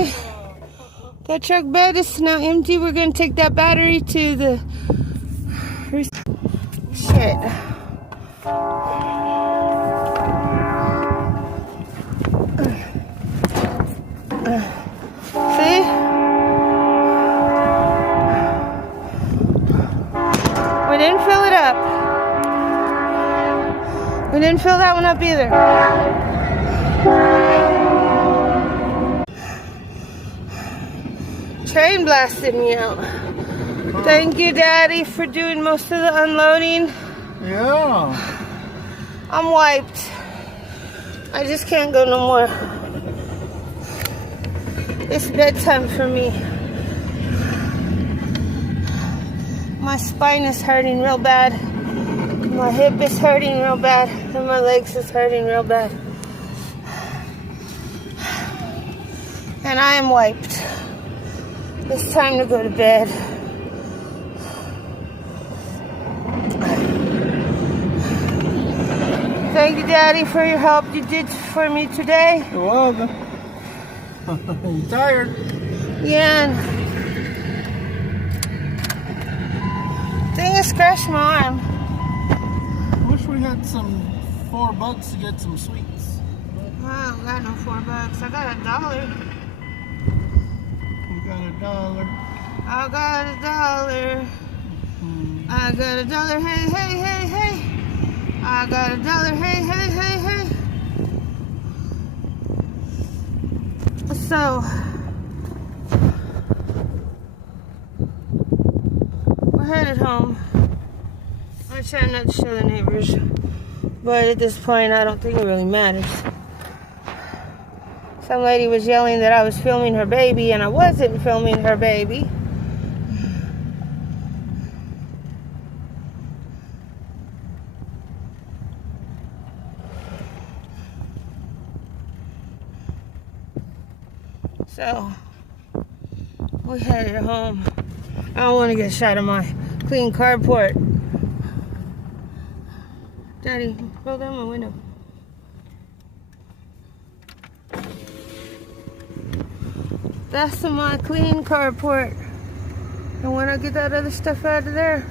Okay. That truck bed is now empty. We're gonna take that battery to the shit. See? We didn't fill it up. We didn't fill that one up either. Train blasted me out. Thank you, Daddy, for doing most of the unloading. Yeah. I'm wiped. I just can't go no more. It's bedtime for me. My spine is hurting real bad. My hip is hurting real bad. And my legs is hurting real bad. And I am wiped. It's time to go to bed. Thank you, Daddy, for your help you did for me today. You're welcome. You tired? Yeah. Thing is, scratched my arm. I wish we had some $4 to get some sweets. I don't got no $4. I got $1. We got $1. I got $1. I got $1. Hey, hey, hey, hey. I got $1. Hey, hey, hey, hey. So, we're headed home. I try not to show the neighbors, but at this point, I don't think it really matters. Some lady was yelling that I was filming her baby, and I wasn't filming her baby. So, we headed home. I don't want to get shot of my clean carport. Daddy, roll down my window. That's my clean carport. And when I get that other stuff out of there,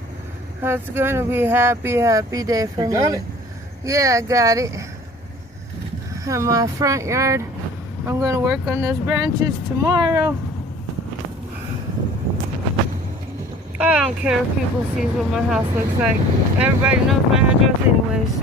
that's going to be a happy, happy day for me. You got it? Yeah, I got it. In my front yard. I'm going to work on those branches tomorrow. I don't care if people see what my house looks like. Everybody knows my address anyways.